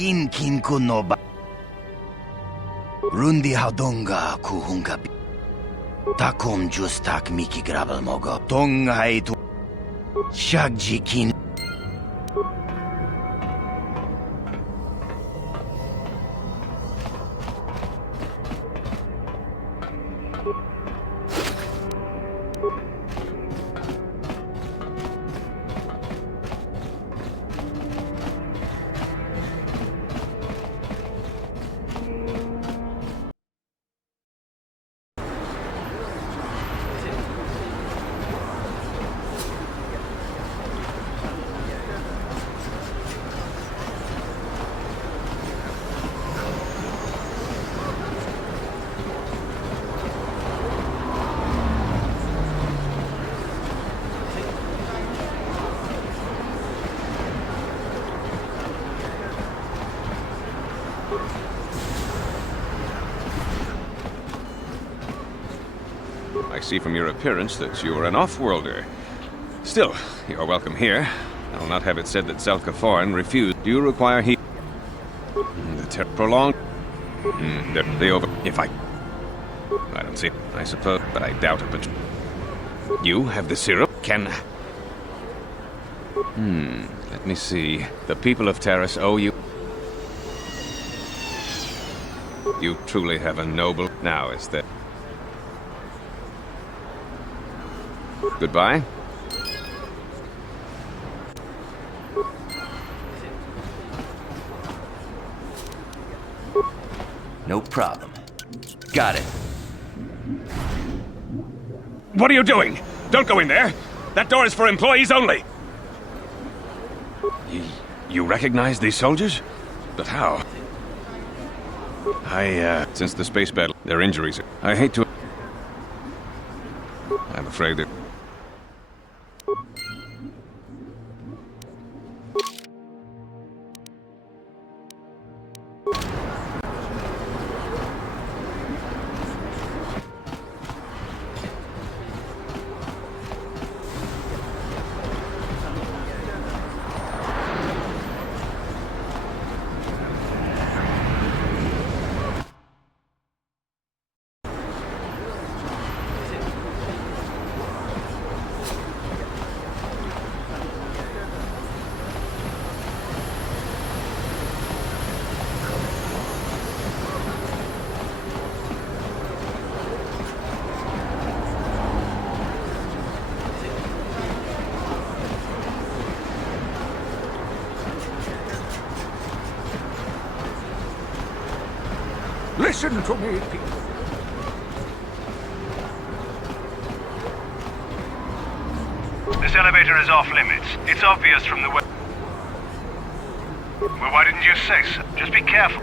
Kin kunoba. Rundi hadonga kuhunga. Takom justak miki grabel mogo. Tonga itu. Shagji kin. I see from your appearance that you are an off-worlder. Still, you're welcome here. I'll not have it said that Zelka refused. Do you require heat? The prolonged... they over... If I don't see it, I suppose, but I doubt it, but... You have the syrup? Can... let me see. The people of Taris owe you... You truly have a noble... Now, is that... Goodbye. No problem. Got it. What are you doing? Don't go in there! That door is for employees only! You recognize these soldiers? But how? Since the space battle, their injuries... I hate to... I'm afraid that... Listen to me, people. This elevator is off limits. It's obvious from the way... Well, why didn't you say so? Just be careful.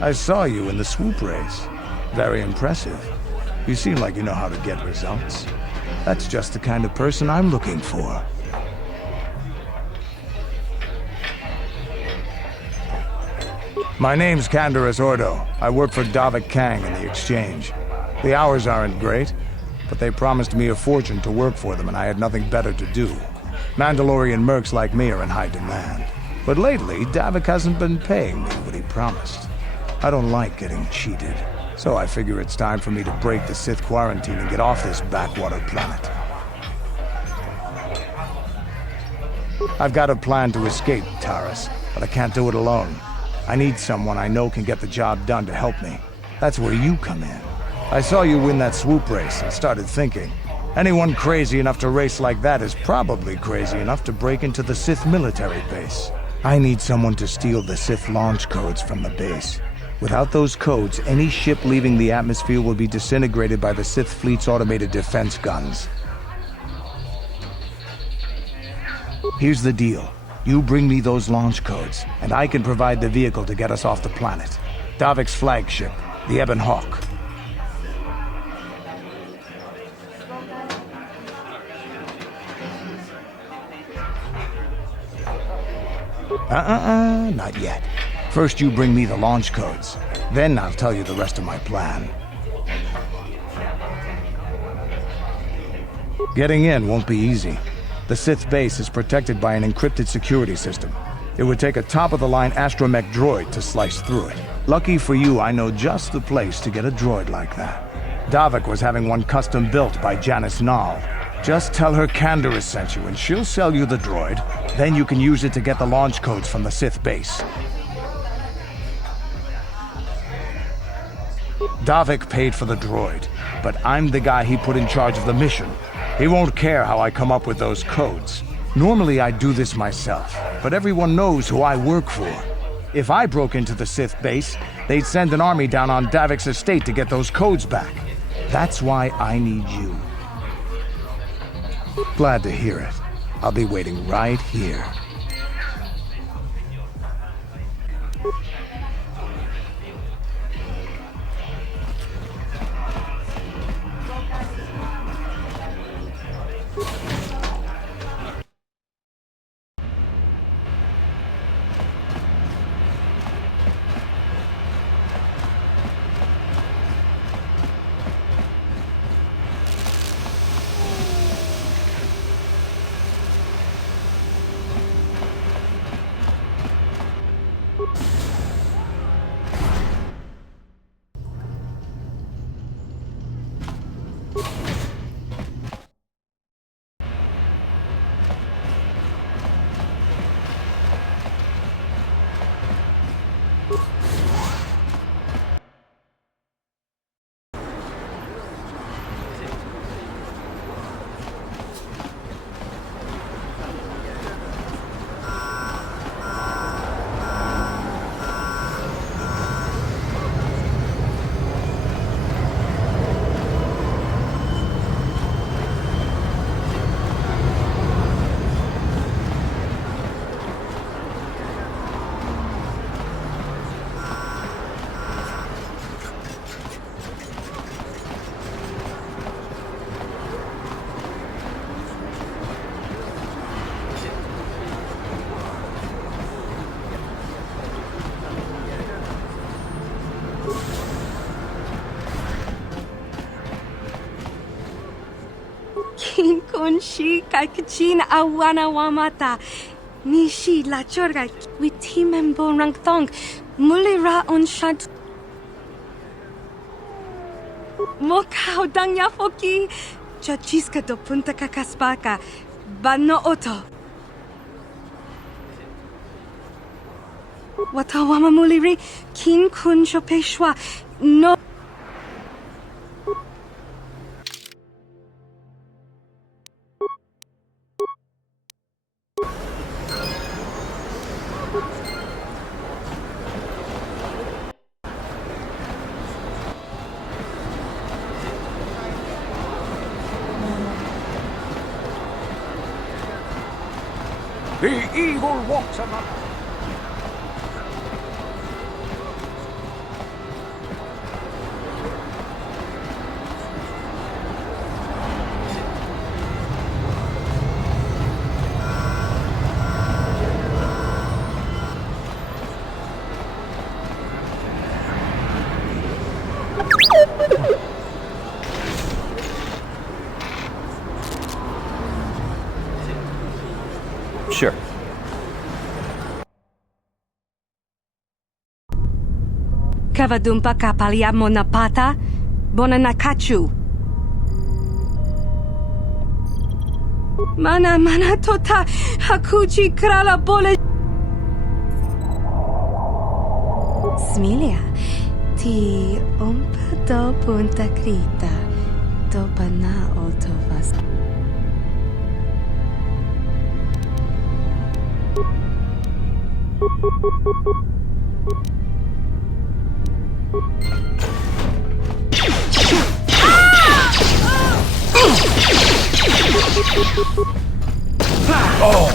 I saw you in the swoop race. Very impressive. You seem like you know how to get results. That's just the kind of person I'm looking for. My name's Canderous Ordo. I work for Davik Kang in the Exchange. The hours aren't great, but they promised me a fortune to work for them and I had nothing better to do. Mandalorian mercs like me are in high demand. But lately, Davik hasn't been paying me what he promised. I don't like getting cheated, so I figure it's time for me to break the Sith quarantine and get off this backwater planet. I've got a plan to escape Taris, but I can't do it alone. I need someone I know can get the job done to help me. That's where you come in. I saw you win that swoop race and started thinking, anyone crazy enough to race like that is probably crazy enough to break into the Sith military base. I need someone to steal the Sith launch codes from the base. Without those codes, any ship leaving the atmosphere will be disintegrated by the Sith fleet's automated defense guns. Here's the deal. You bring me those launch codes, and I can provide the vehicle to get us off the planet. Davik's flagship, the Ebon Hawk. Not yet. First you bring me the launch codes. Then I'll tell you the rest of my plan. Getting in won't be easy. The Sith base is protected by an encrypted security system. It would take a top-of-the-line astromech droid to slice through it. Lucky for you, I know just the place to get a droid like that. Davik was having one custom built by Janice Nall. Just tell her Candaris sent you and she'll sell you the droid. Then you can use it to get the launch codes from the Sith base. Davik paid for the droid, but I'm the guy he put in charge of the mission. He won't care how I come up with those codes. Normally I'd do this myself, but everyone knows who I work for. If I broke into the Sith base, they'd send an army down on Davik's estate to get those codes back. That's why I need you. Glad to hear it. I'll be waiting right here. Kunshi kaikachin awana wamata. Nishi la chorga witimembo rangthong. Mulira on shad. Mokau dangya foki. Chachiska do punta kakaspaka. Bano oto. Watawama muliri. Kin kun chopeshwa. No. The eagle walks among us. Sure. Kavadumpa kapaliamo na pata. Bona nakachu. Mana tota hakuchi krala bole. Smilia, ti umpa do punta krita. Do bana otovas. Oh!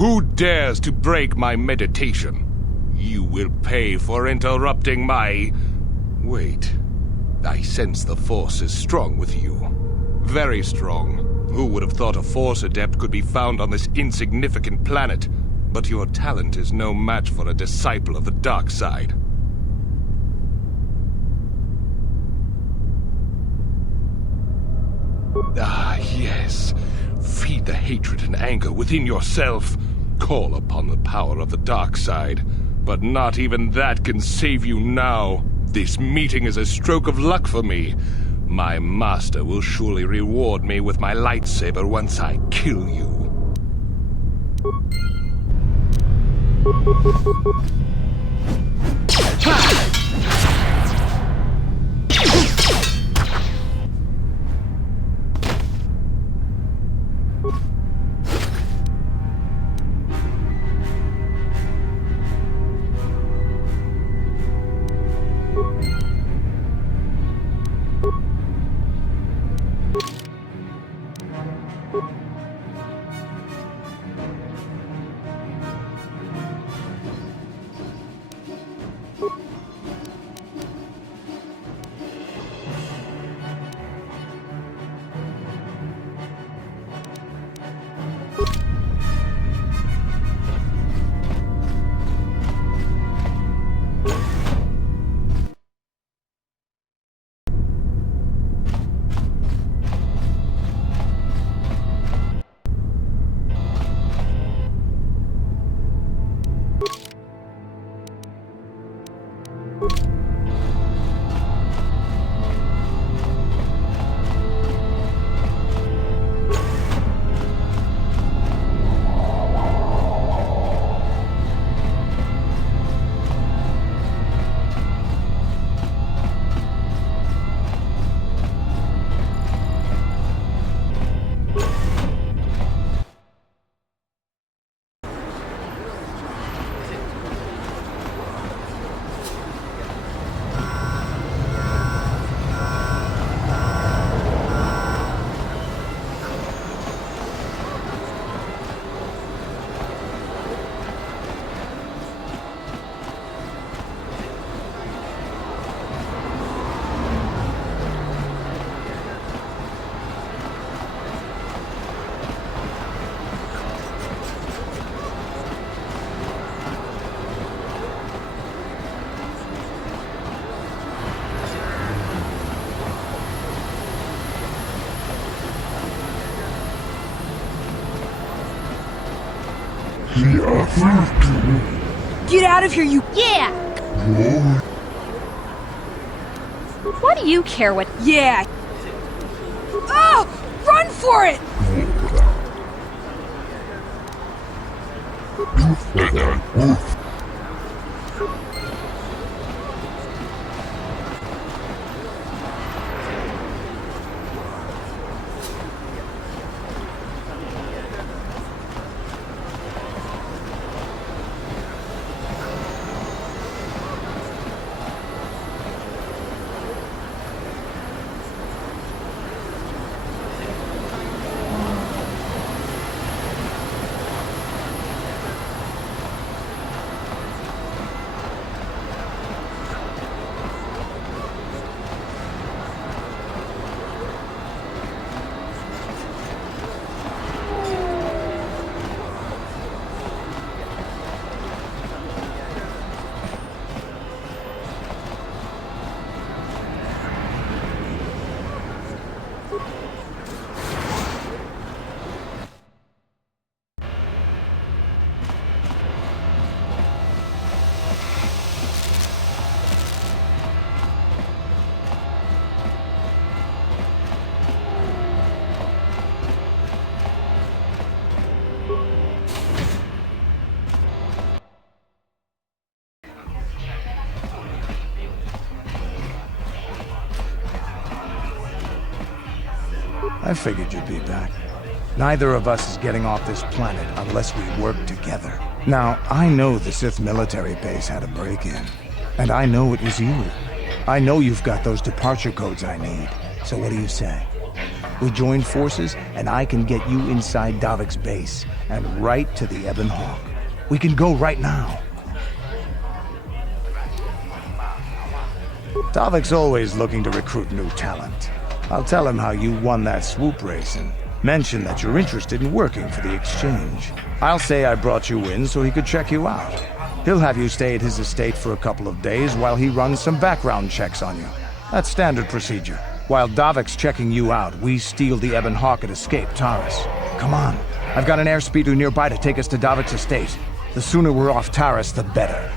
Who dares to break my meditation? You will pay for interrupting my... Wait. I sense the Force is strong with you. Very strong. Who would have thought a Force adept could be found on this insignificant planet? But your talent is no match for a disciple of the dark side. Ah, yes. Feed the hatred and anger within yourself. Call upon the power of the dark side. But not even that can save you now. This meeting is a stroke of luck for me. My master will surely reward me with my lightsaber once I kill you. Get out of here, you... Yeah! What do you care what... Yeah! Oh! Run for it! I figured you'd be back. Neither of us is getting off this planet unless we work together. Now, I know the Sith military base had a break-in. And I know it was you. I know you've got those departure codes I need. So what do you say? We join forces, and I can get you inside Davik's base, and right to the Ebon Hawk. We can go right now. Davik's always looking to recruit new talent. I'll tell him how you won that swoop race and mention that you're interested in working for the exchange. I'll say I brought you in so he could check you out. He'll have you stay at his estate for a couple of days while he runs some background checks on you. That's standard procedure. While Davik's checking you out, we steal the Ebon Hawk and escape Taris. Come on. I've got an airspeeder nearby to take us to Davik's estate. The sooner we're off Taris, the better.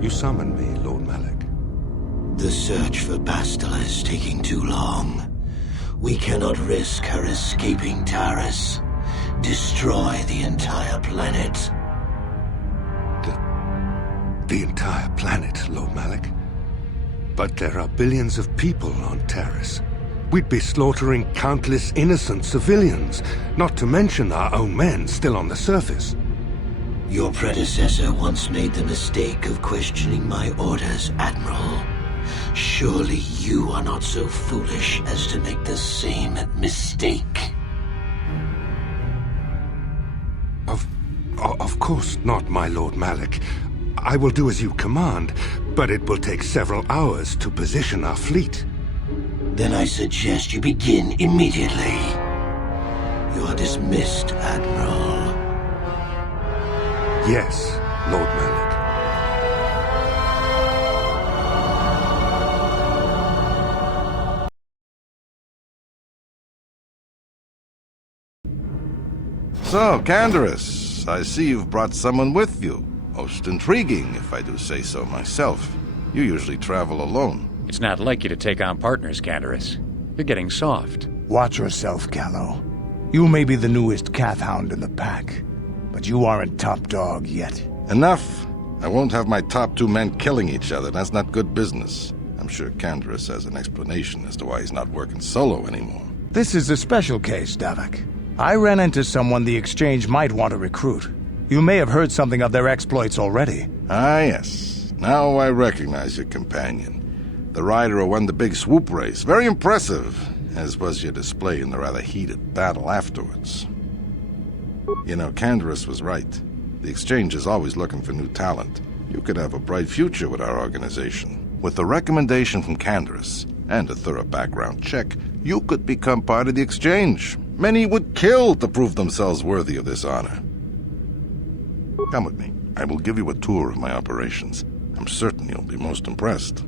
You summoned me, Lord Malak. The search for Bastila is taking too long. We cannot risk her escaping Taris. Destroy the entire planet. The entire planet, Lord Malak? But there are billions of people on Taris. We'd be slaughtering countless innocent civilians, not to mention our own men still on the surface. Your predecessor once made the mistake of questioning my orders, Admiral. Surely you are not so foolish as to make the same mistake. Of course not, my Lord Malak. I will do as you command, but it will take several hours to position our fleet. Then I suggest you begin immediately. You are dismissed, Admiral. Yes, Lord Malak. So, Canderous, I see you've brought someone with you. Most intriguing, if I do say so myself. You usually travel alone. It's not like you to take on partners, Taris. You're getting soft. Watch yourself, Callow. You may be the newest Cath Hound in the pack, but you aren't top dog yet. Enough! I won't have my top 2 men killing each other. That's not good business. I'm sure Taris has an explanation as to why he's not working solo anymore. This is a special case, Davik. I ran into someone the Exchange might want to recruit. You may have heard something of their exploits already. Ah, yes. Now I recognize your companion. The rider who won the big swoop race. Very impressive, as was your display in the rather heated battle afterwards. You know, Taris was right. The Exchange is always looking for new talent. You could have a bright future with our organization. With the recommendation from Taris and a thorough background check, you could become part of the Exchange. Many would kill to prove themselves worthy of this honor. Come with me. I will give you a tour of my operations. I'm certain you'll be most impressed.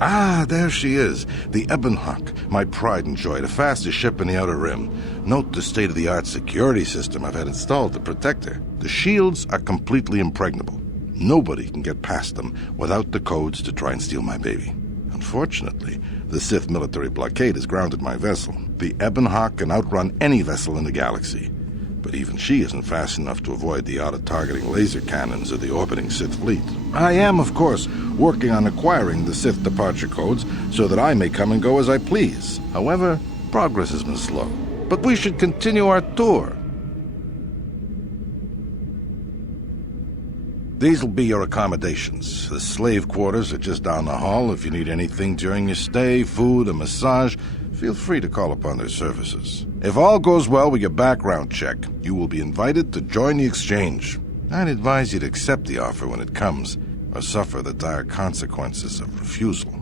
Ah, there she is. The Ebonhawk, my pride and joy, the fastest ship in the Outer Rim. Note the state-of-the-art security system I've had installed to protect her. The shields are completely impregnable. Nobody can get past them without the codes to try and steal my baby. Unfortunately, the Sith military blockade has grounded my vessel. The Ebonhawk can outrun any vessel in the galaxy. But even she isn't fast enough to avoid the auto-targeting laser cannons of the orbiting Sith fleet. I am, of course, working on acquiring the Sith departure codes so that I may come and go as I please. However, progress has been slow. But we should continue our tour. These will be your accommodations. The slave quarters are just down the hall. If you need anything during your stay, food, a massage, feel free to call upon their services. If all goes well with your background check, you will be invited to join the Exchange. I'd advise you to accept the offer when it comes, or suffer the dire consequences of refusal.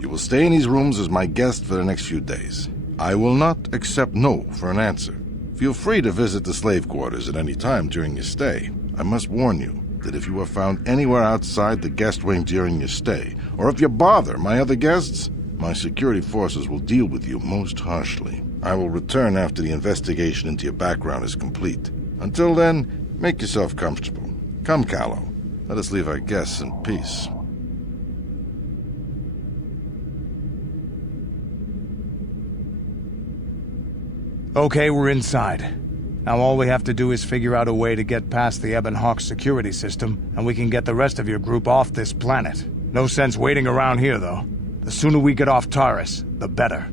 You will stay in these rooms as my guest for the next few days. I will not accept no for an answer. Feel free to visit the slave quarters at any time during your stay. I must warn you that if you are found anywhere outside the guest wing during your stay, or if you bother my other guests, my security forces will deal with you most harshly. I will return after the investigation into your background is complete. Until then, make yourself comfortable. Come, Callow. Let us leave our guests in peace. Okay, we're inside. Now all we have to do is figure out a way to get past the Ebonhawk security system, and we can get the rest of your group off this planet. No sense waiting around here, though. The sooner we get off Taris, the better.